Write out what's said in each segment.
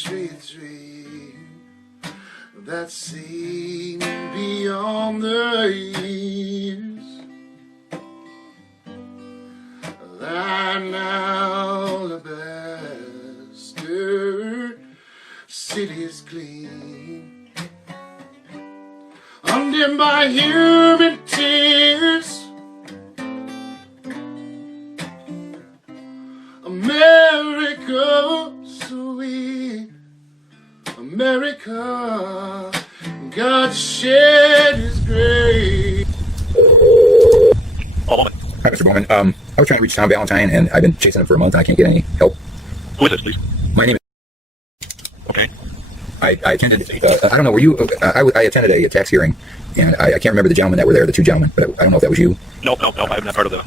tree that's seen beyond the years. Thine alabaster city's clean, undimmed by human tears. America, sweet America, God shed His grace. Oh, Bowman. Hi, Mr. Bowman. I was trying to reach Tom Valentine, and I've been chasing him for a month, and I can't get any help. Who is this, please? My name is... Okay. I attended... I don't know, were you... I attended a tax hearing, and I can't remember the gentlemen that were there, the two gentlemen, but I don't know if that was you. No, I'm not part of the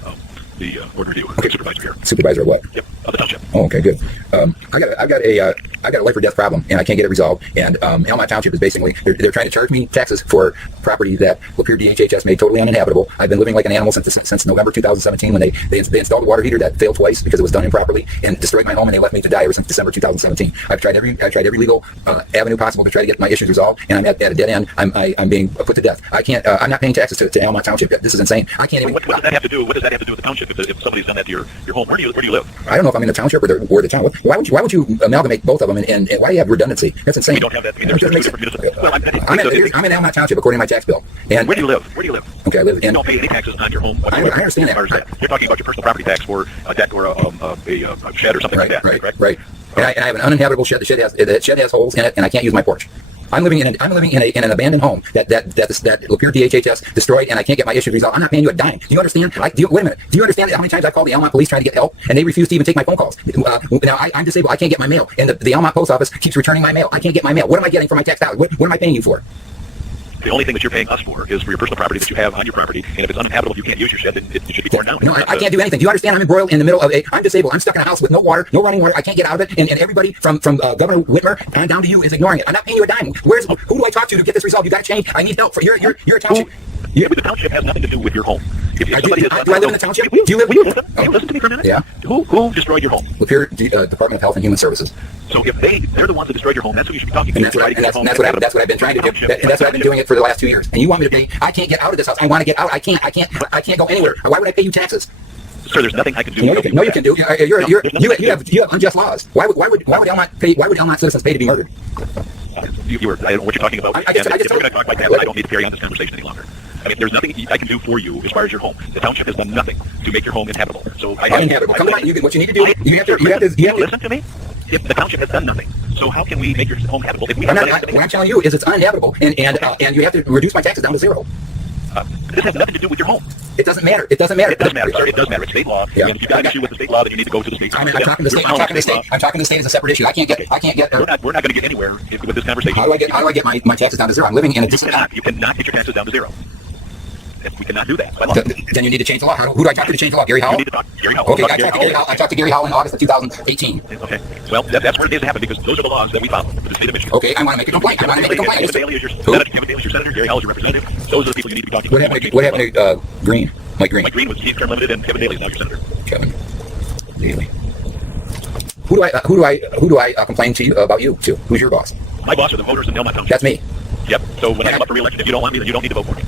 board review. Okay. Supervisor here. Supervisor of what? Yep, of the township. Oh, okay, good. I've got a life or death problem, and I can't get it resolved. And Almont Township is basically they're trying to charge me taxes for property that LAPEER DHHS made totally uninhabitable. I've been living like an animal since November 2017 when they installed a water heater that failed twice because it was done improperly and destroyed my home, and they left me to die ever since December 2017. I've tried every legal avenue possible to try to get my issues resolved, and I'm at a dead end. I'm being put to death. I can't. I'm not paying taxes to Almont Township. This is insane. I can't even. What does that have to do? What does that have to do with the township? If somebody's done that to your home, where do you live? I don't know if I'm in the township or the town. Why would you amalgamate both of them, and why do you have redundancy? That's insane. We don't have that. I mean, there's two different municipalities. Well, I'm in Almont Township according to my tax bill. And where do you live? Okay, I live in. You don't pay any taxes on your home. I understand that. You're talking about your personal property tax for a deck or a shed or something like that. Right. And I have an uninhabitable shed. The shed has holes in it, and I can't use my porch. I'm living in an abandoned home that LAPEER DHHS destroyed, and I can't get my issues resolved. I'm not paying you a dime. Do you understand? Wait a minute. Do you understand how many times I called the Almont Police trying to get help, and they refuse to even take my phone calls? Now I'm disabled. I can't get my mail, and the Almont Post Office keeps returning my mail. I can't get my mail. What am I getting for my tax dollars? What am I paying you for? The only thing that you're paying us for is for your personal property that you have on your property, and if it's uninhabitable, you can't use your shed, then it should be torn down. No, I can't do anything. Do you understand? I'm embroiled in the middle of I'm disabled. I'm stuck in a house with no water, no running water. I can't get out of it, and everybody from Governor Whitmer on down to you is ignoring it. I'm not paying you a dime. Who do I talk to get this resolved? You got to change. I need help. You're a township. Yeah, but the township has nothing to do with your home. Do I live in the township? Do you live? Will you listen to me for a minute? Yeah. Who destroyed your home? LAPEER Department of Health and Human Services. So if they're the ones that destroyed your home, that's who you should be talking to. And that's what I've been trying to do. And that's what I've been doing it for the last 2 years. And you want me to pay? I can't get out of this house. I want to get out. I can't go anywhere. Why would I pay you taxes? Sir, there's nothing I can do. No, you can do. You have unjust laws. Why would Almont citizens pay to be murdered? I don't know what you're talking about. If you're going to talk like that, I don't need to carry on this conversation any longer. I mean, there's nothing I can do for you as far as your home. The township has done nothing to make your home inhabitable. So uninhabitable. Come on, what you need to do, you have to listen to me. If the township has done nothing, so how can we make your home habitable? If we what I'm telling you is it's uninhabitable, and you have to reduce my taxes down to zero. This has nothing to do with your home. It doesn't matter. It doesn't matter. It does matter, sir. It does matter. It's state law. Yeah. And if you've got an issue with the state law, then you need to go to the state. I'm talking to the state. I'm talking to the state as a separate issue. I can't get. We're not going to get anywhere with this conversation. How do I get my taxes down to zero? I'm living in a decent. You cannot get your taxes down to zero. We cannot do that. Then you need to change the law. Who do I talk to change the law? Gary Howell? You need to talk to Gary Howell. Okay, I talked to Gary Howell in August of 2018. Okay. Well, that's where it needs to happen because those are the laws that we follow for the state of Michigan. Okay, I want to make a complaint. Kevin Bailey is your senator. Gary Howell is your representative. Those are the people you need to be talking to. What happened to Green? Mike Green. Mike Green was term limited, and Kevin Bailey is now your senator. Kevin Bailey. Who do I complain to you about you to? Who's your boss? My boss are the voters in Almont Township. That's me. Yep. So when I come up for re-election, if you don't want me, then you don't need to vote for me.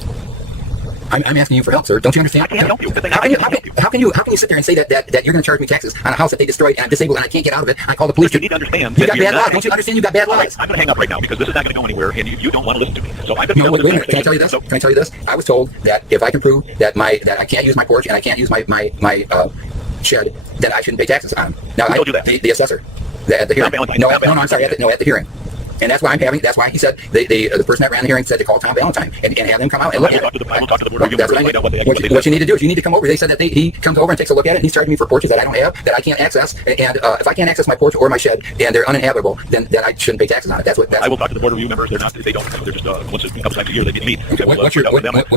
I'm asking you for help, sir. Don't you understand? I can't help you. How can you sit there and say that you're going to charge me taxes on a house that they destroyed and I'm disabled and I can't get out of it? I call the police. You need to understand. You got bad laws. Don't you understand? You got bad laws. I'm going to hang up right now because this is not going to go anywhere, and you don't want to listen to me. So I'm going to. No, wait a minute. Can I tell you this? Can I tell you this? I was told that if I can prove that I can't use my porch and I can't use my shed, that I shouldn't pay taxes on. Now, told you that? The assessor at the hearing. No, I'm sorry. At the hearing. And that's why that's why he said the person that ran the hearing said to call Tom Valentine and have them come out and look at it. I will talk to the board of review members and find out what you need to do is you need to come over. They said that he comes over and takes a look at it and he's charging me for porches that I don't have, that I can't access. And if I can't access my porch or my shed and they're uninhabitable, then I shouldn't pay taxes on it. I will talk to the board of review members. They're just once it comes time to year, they get to meet. Okay, what's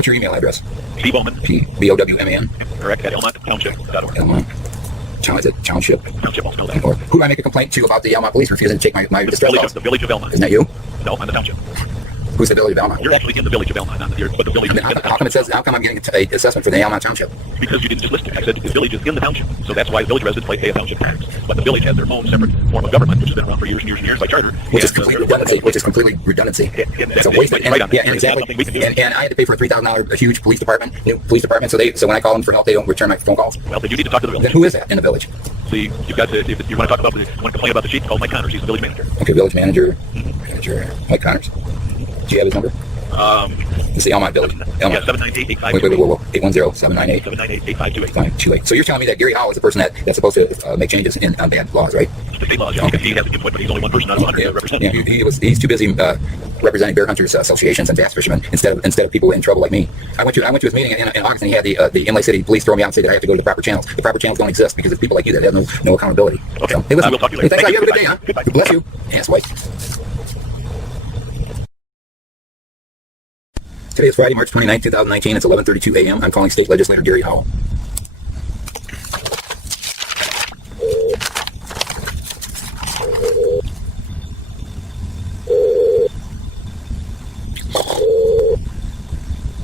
your email address? Bowman. Bowman. Correct. At AlmontTownship.org. Almont. Township. Or who do I make a complaint to about the Almont Police refusing to take my distress calls? The village of Almont. Isn't that you? No, I'm the township. Who's the village of Almont? You're actually in the village of Almont, but the village is in the How township. come it says? How come I'm getting an assessment for the Almont Township? Because you didn't just list it. I said the village is in the township, so that's why the village residents pay a township tax. But the village has their own separate form of government, which has been around for years and years and years by charter. Which is complete redundancy. It's a waste. Exactly. And I had to pay for a $3,000 a huge police department, new police department. So when I call them for help, they don't return my phone calls. Well, then you need to talk to the village. Then who is that in the village? See, you've got to. If you want to talk about, you want to complain about the chief, call Mike Connors. He's the village manager. Okay, village manager, Mike Connors. Do you have his number? It's the Almont Village. Yeah, 798-8528. Wait, 810-798. 798-8528. So you're telling me that Gary Howell is the person that's supposed to make changes on bad laws, right? The state laws, yeah. Okay. He has a good point, but he's only one person out of 100 to represent. Yeah, he's too busy representing bear hunters associations and bass fishermen instead of people in trouble like me. I went to his meeting in August, and he had the Inlay City Police throw me out and say that I have to go to the proper channels. The proper channels don't exist because it's people like you that have no accountability. Okay. So, hey, listen. I will talk to you later. Hey, thanks. You have a good day, Bye. huh? Goodbye. God bless you. Ass white. Today is Friday, March 29, 2019. It's 11:32 a.m. I'm calling State Legislator Gary Howell.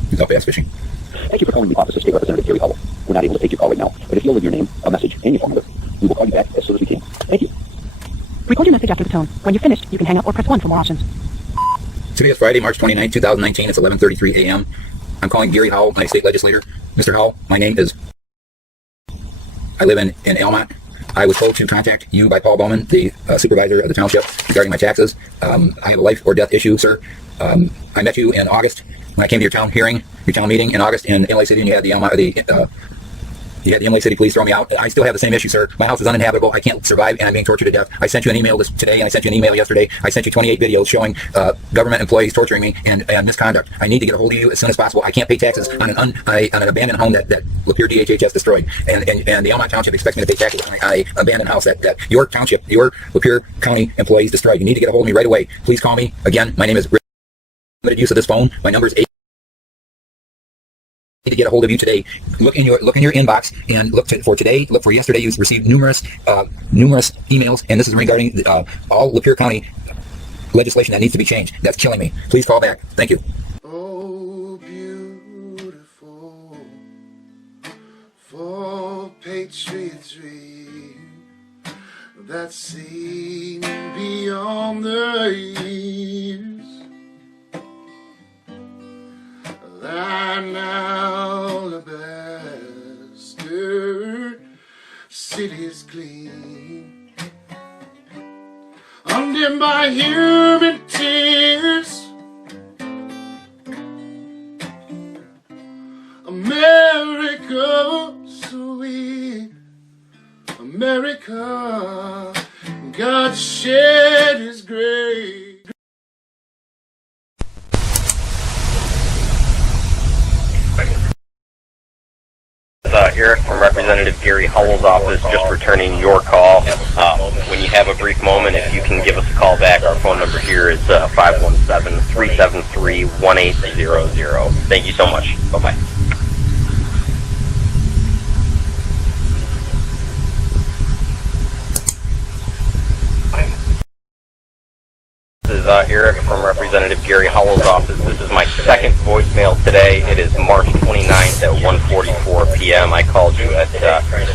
He's out bass fishing. Thank you for calling the office of State Representative Gary Howell. We're not able to take your call right now, but if you'll leave your name, a message, and your phone number, we will call you back as soon as we can. Thank you. Record your message after the tone. When you've finished, you can hang up or press 1 for more options. Today is Friday, March 29, 2019. It's 11:33 a.m. I'm calling Gary Howell, my state legislator. Mr. Howell, my name is... I live in Almont. I was told to contact you by Paul Bowman, the supervisor of the township, regarding my taxes. I have a life or death issue, sir. I met you in August when I came to your town meeting in August in LA City, and you had you had the Inlay City Police throw me out. I still have the same issue, sir. My house is uninhabitable. I can't survive, and I'm being tortured to death. I sent you an email today, and I sent you an email yesterday. I sent you 28 videos showing government employees torturing me and misconduct. I need to get a hold of you as soon as possible. I can't pay taxes on an abandoned home that LAPEER DHHS destroyed, and the Almont Township expects me to pay taxes on an abandoned house that your township, your LAPEER County employees destroyed. You need to get a hold of me right away. Please call me. Again, my name is Rick. Limited use of this phone. My number is 8. To get a hold of you today, look in your inbox and look for yesterday. You received numerous emails, and this is regarding all LAPEER County legislation that needs to be changed. That's killing me. Please call back. Thank you. Oh, beautiful for patriotry that's seen beyond the years. Thine alabaster city's clean, undimmed by human tears. America, sweet America, God shed His grace. Eric from Representative Gary Howell's office, just returning your call. When you have a brief moment, if you can give us a call back, our phone number here is 517-373-1800. Thank you so much. Bye-bye. This is Eric from Representative Gary Howell's office. This is my second voicemail today. It is March 29th at 1:44 p.m. I called you at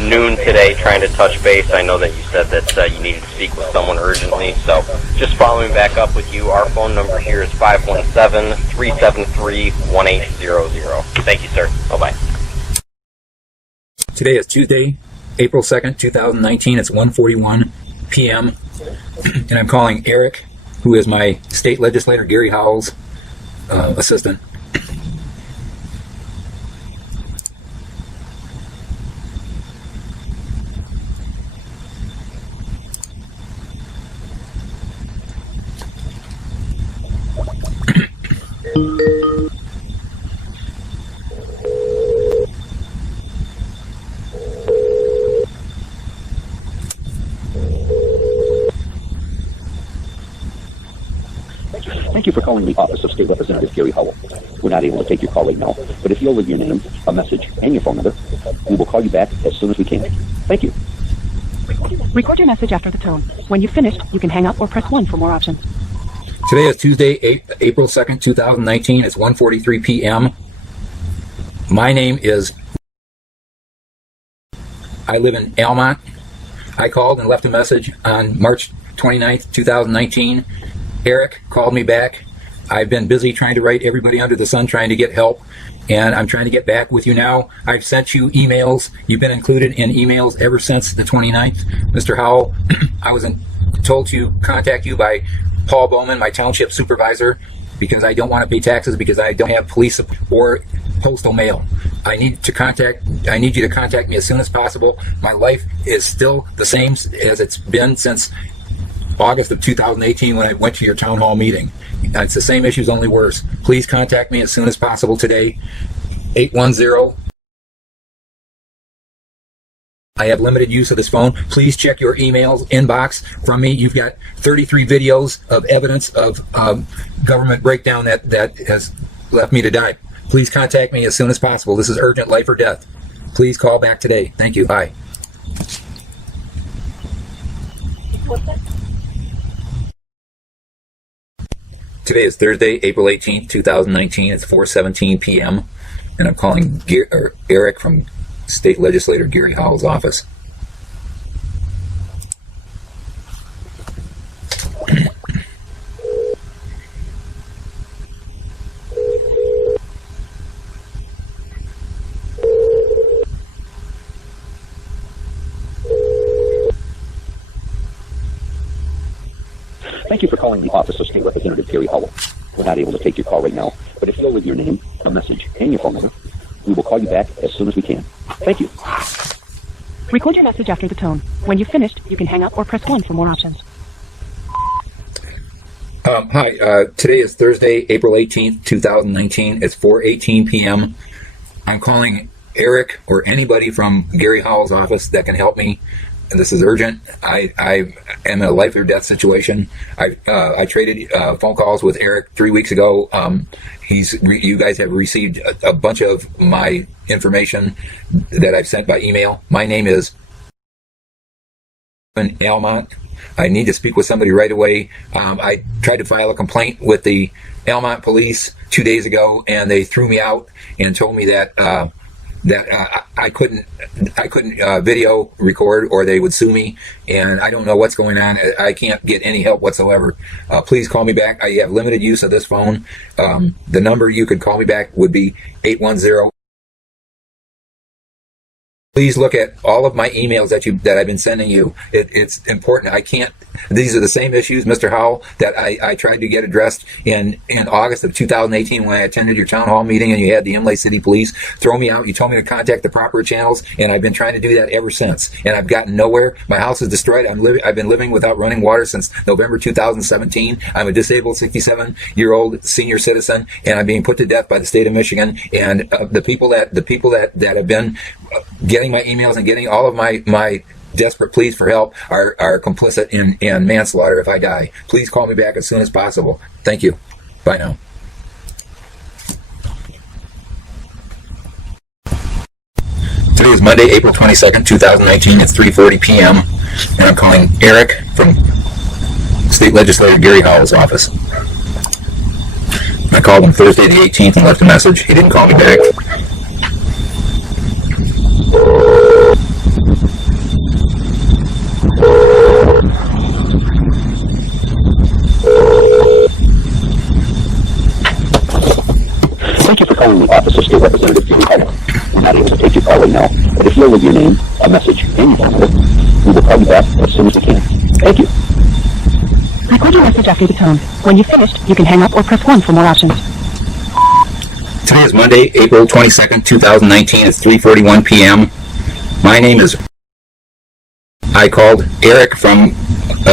noon today trying to touch base. I know that you said that you needed to speak with someone urgently, so just following back up with you. Our phone number here is 517-373-1800. Thank you, sir. Bye-bye. Today is Tuesday, April 2nd, 2019. It's 1:41 p.m. and I'm calling Eric, who is my state legislator, Gary Howell's assistant. Thank you for calling the office of State Representative Gary Howell. We're not able to take your call right now, but if you'll leave your name, a message, and your phone number, we will call you back as soon as we can. Thank you. Record your message after the tone. When you've finished, you can hang up or press 1 for more options. Today is Tuesday, April 2nd, 2019. It's 1:43 p.m. My name is... I live in Almont. I called and left a message on March 29th, 2019. Eric called me back. I've been busy trying to write everybody under the sun, trying to get help, and I'm trying to get back with you now. I've sent you emails. You've been included in emails ever since the 29th. Mr. Howell, I was told to contact you by Paul Bowman, my township supervisor, because I don't want to pay taxes because I don't have police or postal mail. I need you to contact me as soon as possible. My life is still the same as it's been since August of 2018 when I went to your town hall meeting. It's the same issues, only worse. Please contact me as soon as possible today. 810. I have limited use of this phone. Please check your emails inbox from me. You've got 33 videos of evidence of government breakdown that has left me to die. Please contact me as soon as possible. This is urgent, life or death. Please call back today. Thank you. Bye. Today is Thursday, April 18th, 2019. It's 4:17 p.m. and I'm calling Eric from State Legislator Gary Howell's office. Thank you for calling the office of State Representative Gary Howell. We're not able to take your call right now, but if you'll leave your name, a message, and your phone number, we will call you back as soon as we can. Thank you. Record your message after the tone. When you've finished, you can hang up or press 1 for more options. Hi, today is Thursday, April 18th, 2019. It's 4:18 p.m. I'm calling Eric or anybody from Gary Howell's office that can help me. This is urgent. I am in a life or death situation. I traded phone calls with Eric 3 weeks ago. You guys have received a bunch of my information that I've sent by email. My name is Almont. I need to speak with somebody right away. I tried to file a complaint with the Almont Police 2 days ago, and they threw me out and told me that I couldn't video record or they would sue me, and I don't know what's going on. I can't get any help whatsoever. Please call me back. I have limited use of this phone. The number you could call me back would be 810. Please look at all of my emails that I've been sending you. It's important. These are the same issues, Mr. Howell, that I tried to get addressed in August of 2018 when I attended your town hall meeting and you had the Imlay City Police throw me out. You told me to contact the proper channels, and I've been trying to do that ever since. And I've gotten nowhere. My house is destroyed. I've been living without running water since November 2017. I'm a disabled 67-year-old senior citizen, and I'm being put to death by the state of Michigan. And the people that have been getting my emails and getting all of my desperate pleas for help are complicit in manslaughter if I die. Please call me back as soon as possible. Thank you. Bye now. Today is Monday, April 22nd, 2019. It's 3:40 p.m. and I'm calling Eric from State Legislator Gary Howell's office. I called him Thursday the 18th and left a message. He didn't call me back. Thank you for calling the office of State Representative Gary Howell. We're not able to take your call right now, but if you'll leave your name, a message, and your phone number, we will call you back as soon as we can. Thank you. Record your message after the tone. When you've finished, you can hang up or press 1 for more options. Today is Monday, April 22nd, 2019. It's 3:41 p.m. My name is... I called Eric from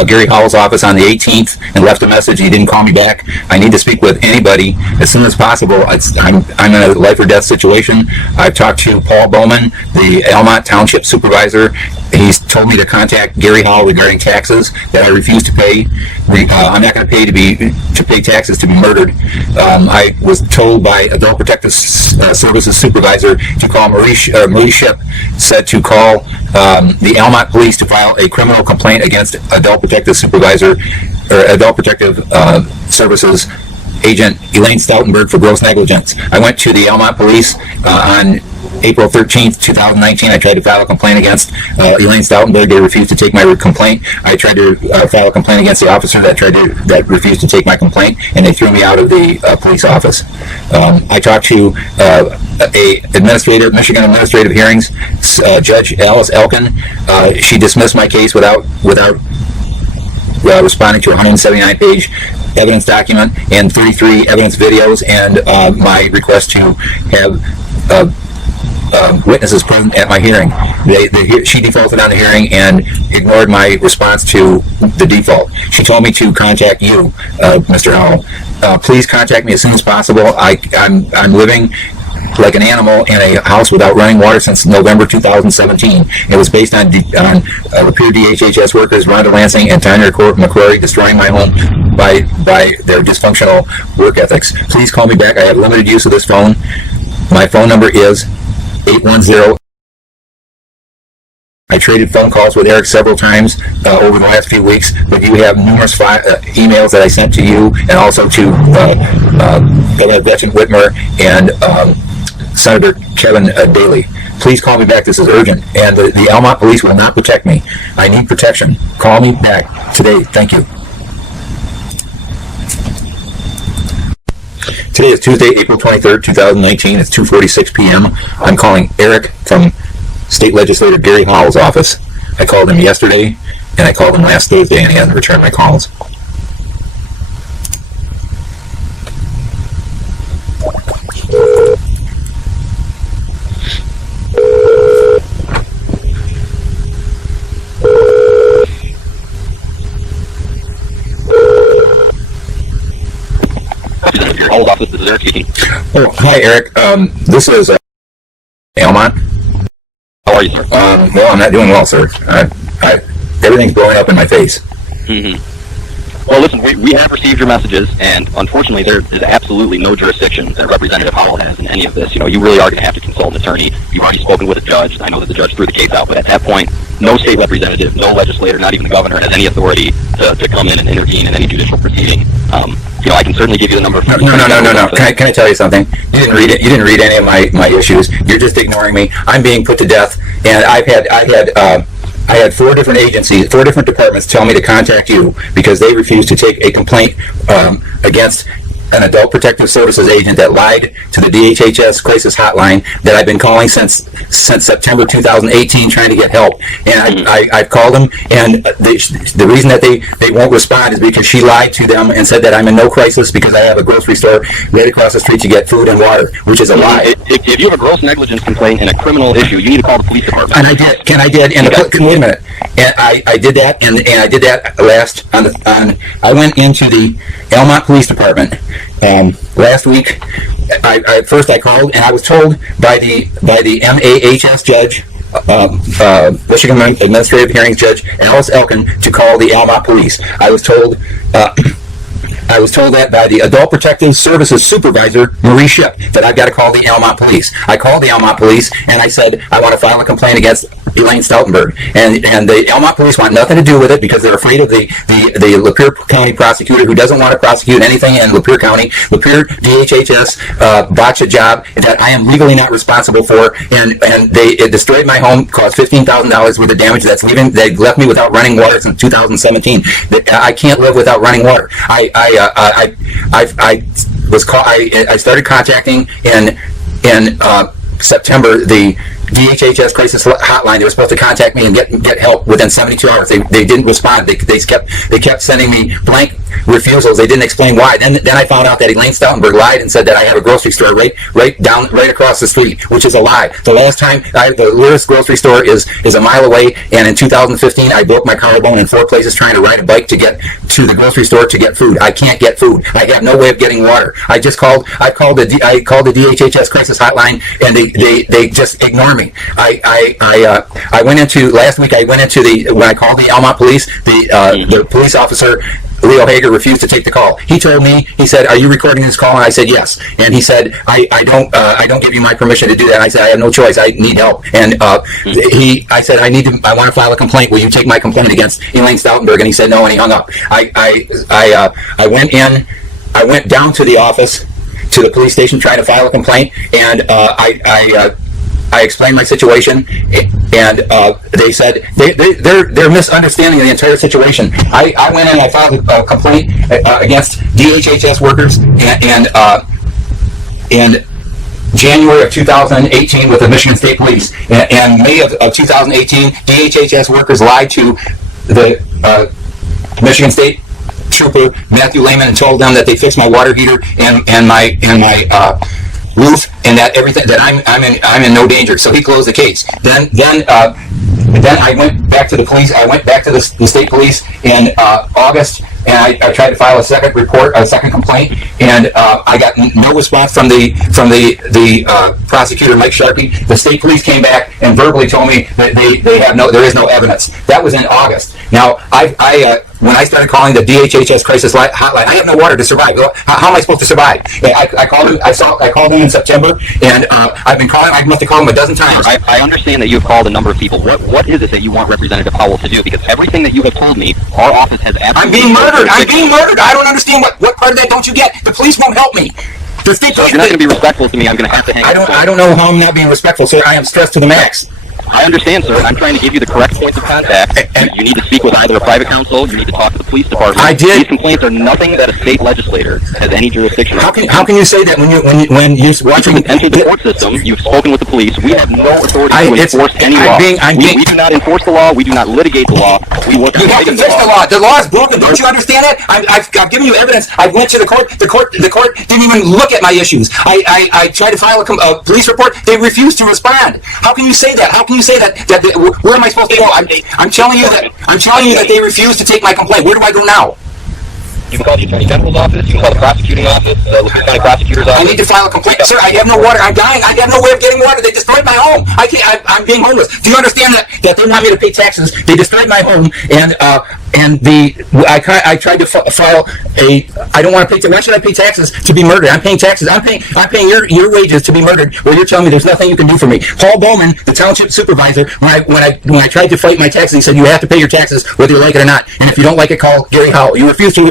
Gary Howell's office on the 18th and left a message. He didn't call me back. I need to speak with anybody as soon as possible. I'm in a life or death situation. I've talked to Paul Bowman, the Almont Township supervisor. He's told me to contact Gary Howell regarding taxes that I refuse to pay. I'm not going to pay to pay taxes to be murdered. I was told by Adult Protective Services supervisor to call Marie Ship, said to call the Almont Police to file a criminal complaint against Adult Protective Supervisor or Adult Protective Services Agent Elaine Stoutenburg for gross negligence. I went to the Almont Police on April 13th, 2019. I tried to file a complaint against Elaine Stoutenburg. They refused to take my complaint. I tried to file a complaint against the officer that refused to take my complaint, and they threw me out of the police office. I talked to Michigan Administrative Hearings, Judge Alice Elkin. She dismissed my case without responding to a 179-page evidence document and 33 evidence videos, and my request to have witnesses present at my hearing. She defaulted on the hearing and ignored my response to the default. She told me to contact you, Mr. Howell. Please contact me as soon as possible. I'm living like an animal in a house without running water since November 2017. It was based on LAPEER DHHS workers Rhonda Lansing and Tanya McCrory destroying my home by their dysfunctional work ethics. Please call me back. I have limited use of this phone. My phone number is 810. I traded phone calls with Eric several times over the last few weeks, but you have numerous emails that I sent to you and also to Governor Gretchen Whitmer and Senator Kevin Daly. Please call me back. This is urgent, and the Almont Police will not protect me. I need protection. Call me back today. Thank you. Today is Tuesday, April 23rd, 2019. It's 2:46 p.m. I'm calling Eric from State Legislator Gary Howell's office. I called him yesterday, and I called him last Thursday, and he hasn't returned my calls. Howell's office, this is Eric speaking. Oh, hi, Eric. This is Almont. How are you, sir? Well, I'm not doing well, sir. Everything's blowing up in my face. Well, listen, we have received your messages, and unfortunately, there is absolutely no jurisdiction that Representative Howell has in any of this. You know, you really are going to have to consult an attorney. You've already spoken with a judge. I know that the judge threw the case out, but at that point, no state representative, no legislator, not even the governor, has any authority to come in and intervene in any judicial proceeding. You know, I can certainly give you the number. No. Can I tell you something? You didn't read it. You didn't read any of my issues. You're just ignoring me. I'm being put to death, and I had 4 different agencies, 4 different departments tell me to contact you because they refused to take a complaint against an adult protective services agent that lied to the DHHS crisis hotline that I've been calling since September 2018 trying to get help. And I've called them, and the reason that they won't respond is because she lied to them and said that I'm in no crisis because I have a grocery store right across the street to get food and water, which is a lie. If you have a gross negligence complaint and a criminal issue, you need to call the police department. And I did. And wait a minute. And I did that, and I did that last I went into the Almont Police Department last week. First I called, and I was told by the MAHS judge, Michigan Administrative Hearings Judge Alice Elkin, to call the Almont Police. I was told that by the Adult Protective Services Supervisor, Marie Ship, that I've got to call the Almont Police. I called the Almont Police, and I said, I want to file a complaint against Elaine Stoutenburg. And the Almont Police want nothing to do with it because they're afraid of the LAPEER County prosecutor who doesn't want to prosecute anything in LAPEER County. LAPEER DHHS botched a job that I am legally not responsible for, and it destroyed my home, caused $15,000 worth of damage. They left me without running water since 2017. I can't live without running water. I started contacting in September the DHHS Crisis Hotline. They were supposed to contact me and get help within 72 hours. They didn't respond. They kept sending me blank refusals. They didn't explain why. Then I found out that Elaine Stoutenburg lied and said that I have a grocery store right across the street, which is a lie. The last time the nearest grocery store is a mile away, and in 2015 I broke my collarbone in 4 places trying to ride a bike to get to the grocery store to get food. I can't get food. I have no way of getting water. I called the DHHS Crisis Hotline, and they just ignore me. I went into last week. When I called the Almont Police, the police officer Leo Hager refused to take the call. He told me, he said, "Are you recording this call?" And I said, "Yes." And he said, I don't give you my permission to do that." And I said, "I have no choice. I need help." And I said, I want to file a complaint. Will you take my complaint against Elaine Stoutenburg? And he said no, and he hung up. I went in I went down to the office, to the police station, trying to file a complaint, and I explained my situation, and they said they're misunderstanding the entire situation. I went in and I filed a complaint against DHHS workers, and in January of 2018 with the Michigan State Police. And May of 2018, DHHS workers lied to the Michigan State trooper Matthew Lehman and told them that they fixed my water heater and my roof, and that everything, that I'm in no danger. So he closed the case. Then I went back to the police. I went back to the state police in August, and I tried to file a second complaint, and I got no response from the prosecutor, Mike Sharkey. The state police came back and verbally told me that there is no evidence. That was in August. Now when I started calling the DHHS Crisis Hotline, I have no water to survive. How am I supposed to survive? I called him. I called him in September, and I've been calling. I must have called him a dozen times. I understand that you've called a number of people. What is it that you want Representative Howell to do? Because everything that you have told me, our office has absolutely... I'm being murdered. I'm being murdered. I don't understand what part of that don't you get? The police won't help me. The state police... If you're not going to be respectful to me, I'm going to have to hang up. I don't know how I'm not being respectful, sir. I am stressed to the max. I understand, sir. I'm trying to give you the correct points of contact. You need to speak with either a private counsel. You need to talk to the police department. I did. These complaints are nothing that a state legislator has any jurisdiction over. How can you say that when you're watching? You've entered the court system. You've spoken with the police. We have no authority to enforce any law. We do not enforce the law. We do not litigate the law. We work on you have to fix the law. The law is broken. Don't you understand that? I've given you evidence. I went to the court. The court didn't even look at my issues. I tried to file a police report. They refused to respond. How can you say that? How can you say that where am I supposed to go? I'm telling you that they refuse to take my complaint. Where do I go now? You can call the Attorney General's office. You can call the prosecuting office, the LaPeer County Prosecutor's office. I need to file a complaint, sir. I have no water. I'm dying. I have no way of getting water. They destroyed my home. I'm being homeless. Do you understand that they want me to pay taxes? They destroyed my home, and I tried to file a. I don't want to pay. Why should I pay taxes to be murdered? I'm paying taxes. I'm paying your wages to be murdered. Well, you're telling me there's nothing you can do for me. Paul Bowman, the township supervisor, when I tried to fight my taxes, he said you have to pay your taxes whether you like it or not. And if you don't like it, call Gary Howell. You refuse to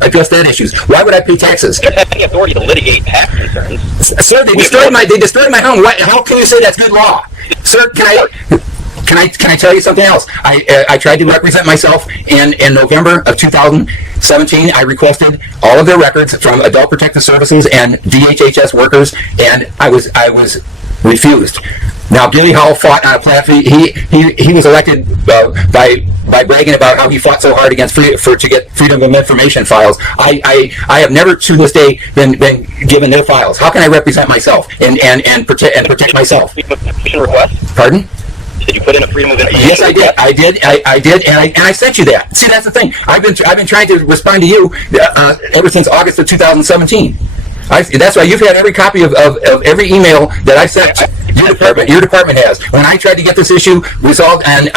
address that issues. Why would I pay taxes? You don't have any authority to litigate tax concerns. Sir, they destroyed my home. How can you say that's good law? Sir, can I tell you something else? I tried to represent myself in November of 2017. I requested all of their records from Adult Protective Services and DHHS workers, and I was refused. Now, Gary Howell fought on a platform. He was elected by bragging about how he fought so hard against to get Freedom of Information files. I have never to this day been given their files. How can I represent myself and protect myself? Request? Pardon? Did you put in a Freedom of Information? Yes, I did. I did, and I sent you that. See, that's the thing. I've been trying to respond to you ever since August of 2017. That's why you've had every copy of every email that I sent. Your department has. When I tried to get this issue resolved on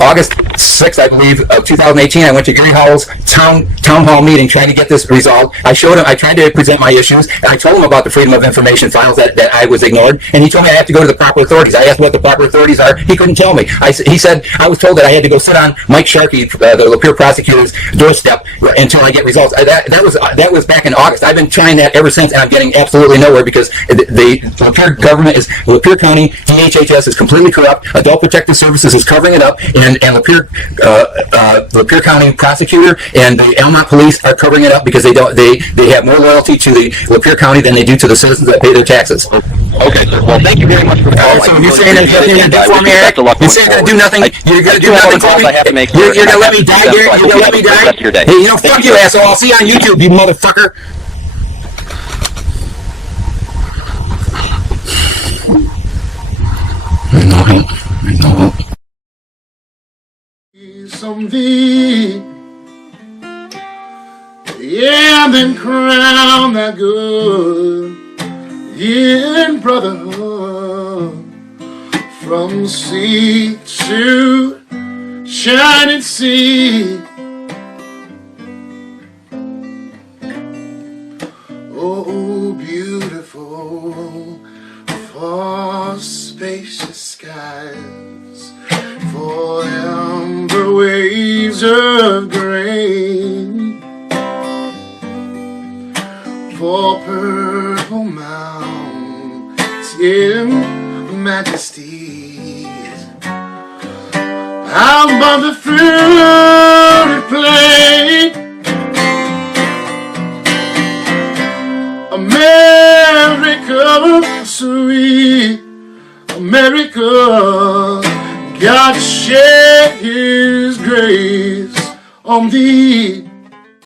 August 6th, I believe, of 2018, I went to Gary Howell's town hall meeting trying to get this resolved. I showed him, I tried to present my issues, and I told him about the Freedom of Information files that I was ignored, and he told me I have to go to the proper authorities. I asked what the proper authorities are. He couldn't tell me. He said, I was told that I had to go sit on Mike Sharkey, the LaPeer prosecutor's doorstep until I get results. That was back in August. I've been trying that ever since, and I'm getting absolutely nowhere because the LaPeer government LaPeer County, DHHS is completely corrupt. Adult Protective Services is covering it up, and LaPeer County prosecutor and the Almont Police are covering it up because they have more loyalty to the LaPeer County than they do to the citizens that pay their taxes. Okay, sir. Well, thank you very much for the call. So you're saying there's nothing to do for me, Eric? You're saying you're going to do nothing? You're going to do nothing for me? You're going to let me die, Gary? You're going to let me die? Hey, fuck you, asshole. I'll see you on YouTube, you motherfucker. I know. Some thee, yeah, then crown that good, yeah, brotherhood, from sea to shining sea. Oh, beautiful, far spacious skies, for amber waves of grain. purple mountains in majesties. How about the fruited plain? America, sweet America, God shed His grace on thee.